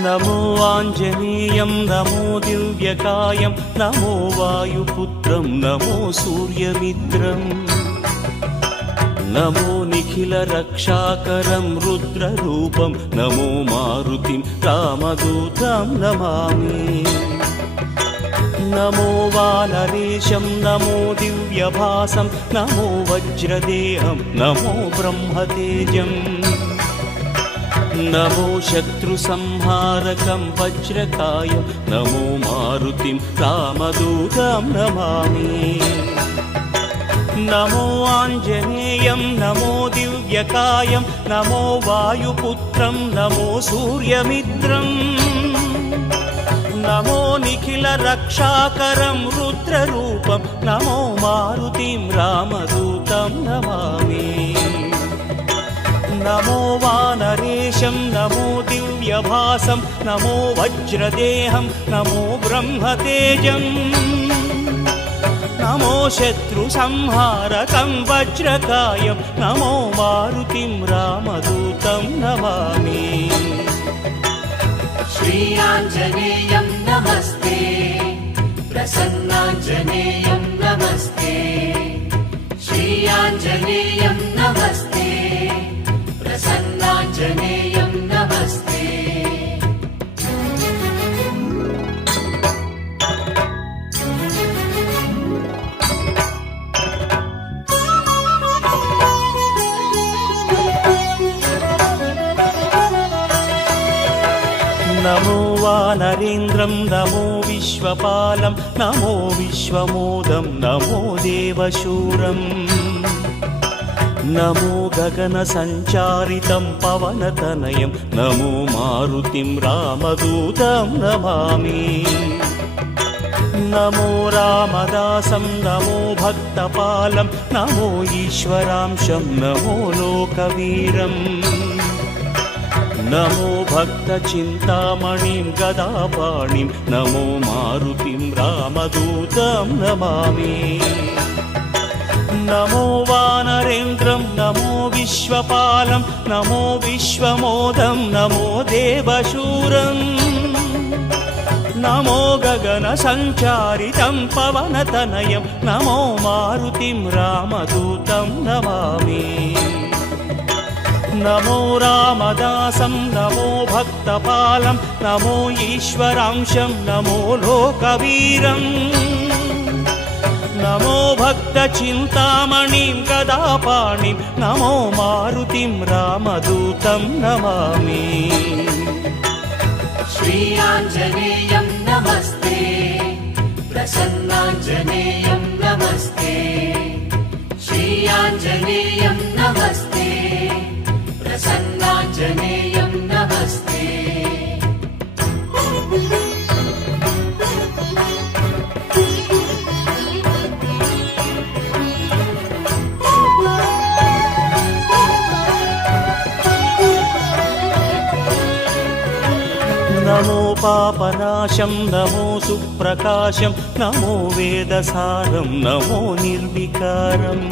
नमो आञ्जनेयं नमो दिव्यकायं नमो वायुपुत्रं नमो सूर्यमित्रम् नमो निखिलरक्षाकरं रुद्ररूपं नमो मारुतिं रामदूतं नमामि नमो वानरेशं नमो दिव्यभासं नमो वज्रदेहं नमो ब्रह्मतेजम् नमो शत्रुसंहारकं वज्रकायं नमो मारुतिं रामदूतं नमामि नमो आञ्जनेयं नमो दिव्यकायं नमो वायुपुत्रं नमो सूर्यमित्रम् नमो निखिलरक्षाकरं रुद्ररूपं नमो मारुतिं रामदूतं नमामि नमो वानरेशं नमो दिव्यभासं नमो वज्रदेहं नमो ब्रह्मतेजम् नमो शत्रुसंहारकं वज्रकायं नमो मारुतिं रामदूतं नमामि श्री आञ्जनेयं नमस्ते प्रसन्नाञ्जनेयं नमस्ते श्री आञ्जनेयं नमस्ते प्रसन्नाञ्जनेयं नमस्ते नमो वानरेन्द्रं नमो विश्वपालं नमो विश्वमोदं नमो देवशूरम् नमो गगनसञ्चारितं पवनतनयं नमो मारुतिं रामदूतं नमामि नमो रामदासं नमो भक्तपालं नमो ईश्वरांशं नमो लोकवीरम् नमो भक्तचिन्तामणिं गदापाणिं नमो मारुतिं रामदूतं नमामि नमो वानरेन्द्रं नमो विश्वपालं नमो विश्वमोदं नमो देवशूरम् नमो गगनसञ्चारितं पवनतनयं नमो मारुतिं रामदूतं नमामि नमो रामदासं नमो भक्तपालं नमो ईश्वरांशं नमो लोकवीरम् नमो भक्तचिन्तामणिं गदापाणिं नमो मारुतिं रामदूतं नमामि श्री आञ्जनेयं नमस्ते प्रसन्नाञ्जनेयं नमस्ते श्री आञ्जनेयं नमस्ते प्रसन्नाञ्जनेयं नमस्ते नमो पापनाशं नमो सुप्रकाशं नमो वेदसारं नमो निर्विकारम्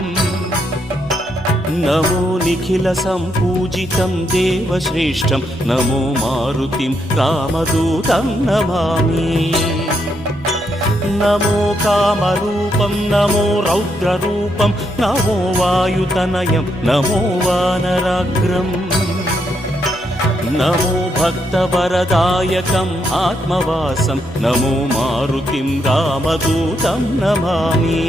नमो निखिलसम्पूजितं देवश्रेष्ठं नमो मारुतिं रामदूतं नमामि नमो कामरूपं नमो रौद्ररूपं नमो वायुतनयं नमो वानराग्रम् नमो भक्तवरदायकम् आत्मवासं नमो मारुतिं रामदूतं नमामि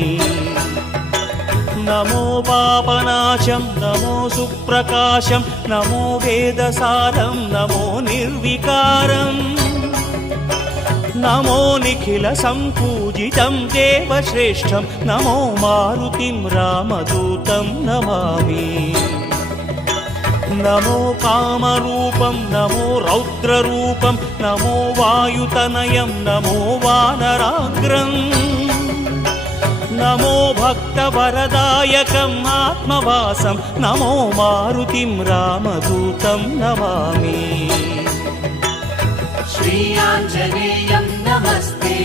नमो पापनाशं नमो सुप्रकाशं नमो वेदसारं नमो निर्विकारम् नमो निखिलसम्पूजितं देवश्रेष्ठं नमो मारुतिं रामदूतं नमामि नमो कामरूपं नमो रौद्ररूपं नमो वायुतनयं नमो वानराग्रम् नमो भक्तवरदायकम् आत्मवासं नमो मारुतिं रामदूतं नमामि श्री आञ्जनेयं नमस्ते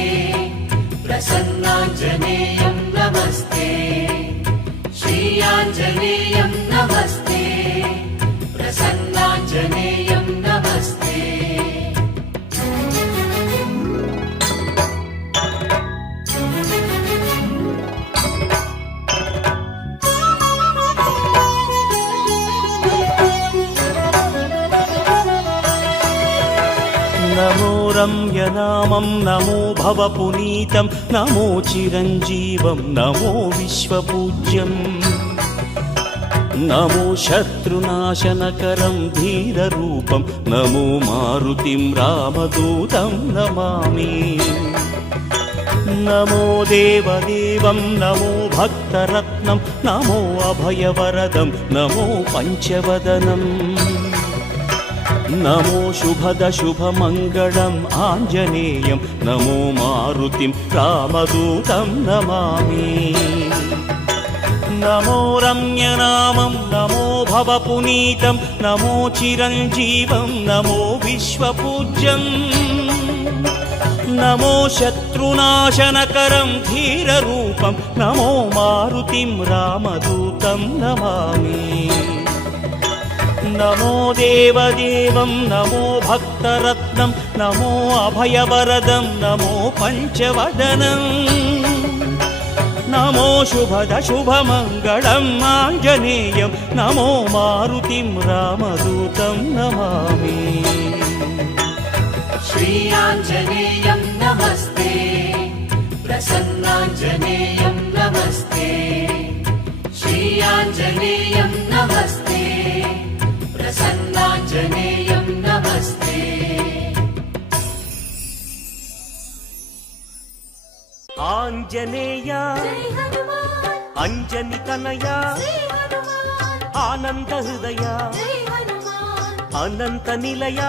प्रसन्नाञ्जनेयं नमस्ते श्री आञ्जनेयं नमस्ते प्रसन्नाञ्जनेयं नमस्ते నమో రమ్యనామం నమో భవపునీతం నమో చిరంజీవం నమో విశ్వపూజ్యం నమో శత్రునాశనకరం ధీరరూపం నమో మారుతిం రామదూతం నమామి నమో దేవదేవం నమో భక్తరత్నం నమో అభయవరదం నమో పంచవదనం నమో శుభమంగళం ఆంజనేయం నమో మారుతిం రామదూతం నమామి నమో రమ్యనామం నమో భవపునీతం నమో చిరంజీవం నమో విశ్వపూజ్యం నమో శత్రునాశనకరం ధీరరూపం నమో మారుతిం రామదూతం నమామి నమో దేవదేవం నమో భక్తరత్నం నమో అభయవరదం నమో పంచవదనం నమో శుభమంగళం ఆంజనేయం నమో మారుతిం రామదూతం నమామి श्रीयाञ्जनेयं नमस्ते प्रसन्नाञ्जनेयं नमस्ते श्रीयाञ्जनेयं नमस्ते प्रसन्नाञ्जनेयं नमस्ते ఆంజనేయ అంజని తనయ ఆనంద హృదయ అనంత నిలయ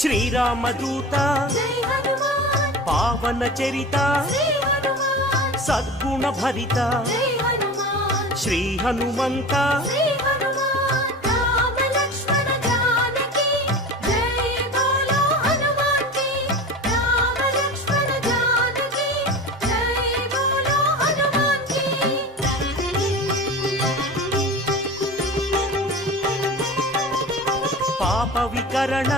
శ్రీరామదూత పావన చరిత సద్గుణ భరిత శ్రీ హనుమంత పాప వికరణ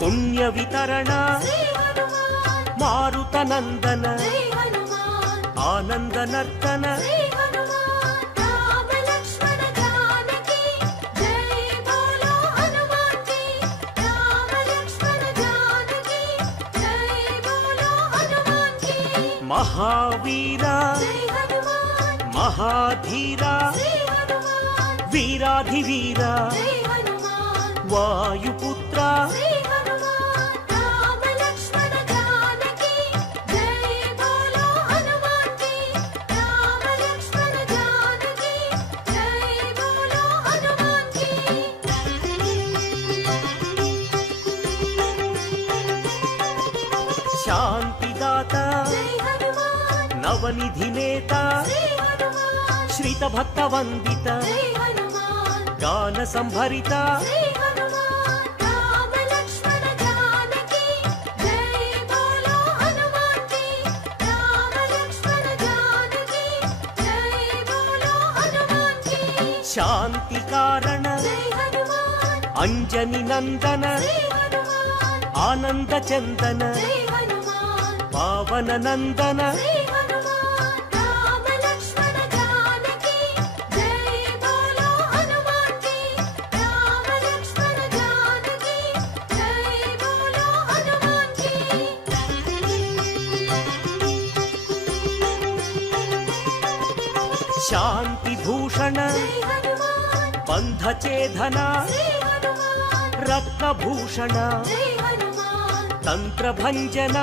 పుణ్య వితరణ మారుత నందన ఆనంద నర్తన మహావీర మహాధీర వీరాధివీర వాయుపుత్ర శాంతిదాత నవనిధి నేత శ్రీత భక్త వందిత గాన సంభరిత శాంతి కారణ అంజని నందన ఆనంద చందన పావన నందన శాంతి భూషణ బంధచేధన రత్నభూషణ తంత్రభంజన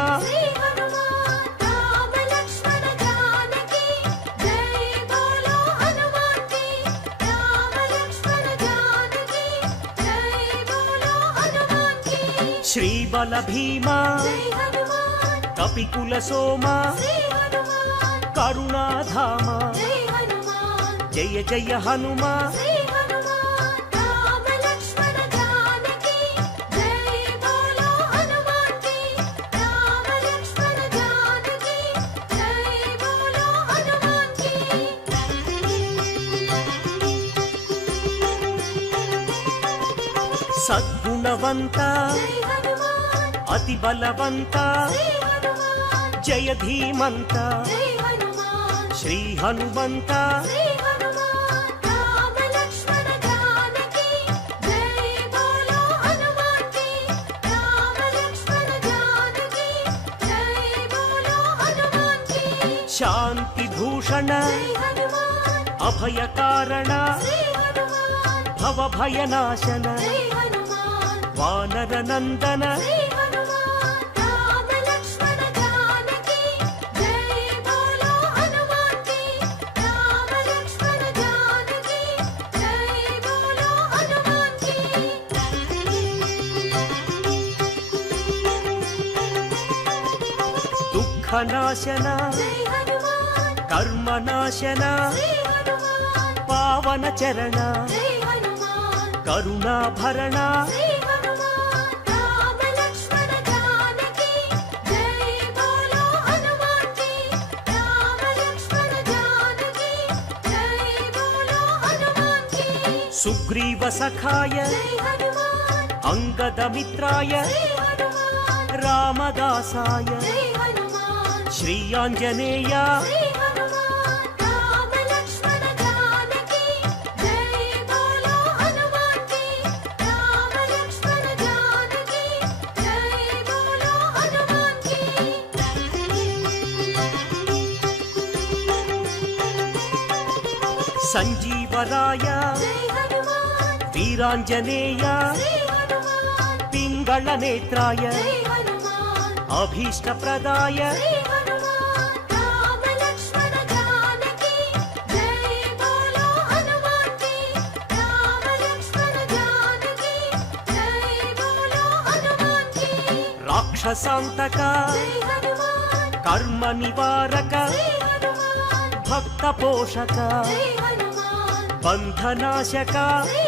శ్రీబల భీమ కపికుల సోమ కరుణాధామ జయ జయ హనుమ సద్గుణవంత అతి బలవంత శ్రీ హనుమాన్ జయ ధీమంత జై హనుమాన్ శ్రీ హనుమంత శ్రీ హనుమాన్ రామ లక్ష్మణ జానకి జై బోలో హనుమాన్ కి రామ లక్ష్మణ జానకి జై బోలో హనుమాన్ కి శాంతి భూషణ జై హనుమాన్ అభయ కారణ శ్రీ హనుమాన్ భవభయనాశన జై హనుమాన్ వానర నందన శ్రీ హనుమాన్ రామ లక్ష్మణ జానకి జై బోలో హనుమాన్ కి రామ లక్ష్మణ జానకి జై బోలో హనుమాన్ కి దుఃఖనాశన జై హనుమాన్ కర్మనాశన శ్రీ హనుమాన్ పావన చరణ జై హనుమాన్ కరుణాభరణ శ్రీ హనుమాన్ రామ లక్ష్మణ జానకి జై బోలో హనుమాన్ కి రామ లక్ష్మణ జానకి జై బోలో హనుమాన్ కి సుగ్రీవ సఖాయ జై హనుమాన్ అంగద మిత్రాయ శ్రీ హనుమాన్ రామదాసాయ జై హనుమాన్ శ్రీ ఆంజనేయ శ్రీ హనుమాన్ రామ లక్ష్మణ జానకి జై బోలో హనుమాన్ కి రామ లక్ష్మణ జానకి జై బోలో హనుమాన్ కి సంజీవరాయ జై హనుమాన్ వీరాంజనేయ శ్రీ హనుమాన్ పింగళ నేత్రాయ జై హనుమాన్ అభీష్టప్రదాయ శ్రీ హనుమాన్ రామ లక్ష్మణ జానకి జై బోలో హనుమాన్ కి రామ లక్ష్మణ జానకి జై బోలో హనుమాన్ కి రాక్షసాంతక జై హనుమాన్ కర్మ నివారక శ్రీ హనుమాన్ భక్త పోషక జై హనుమాన్ బంధనాశక శ్రీ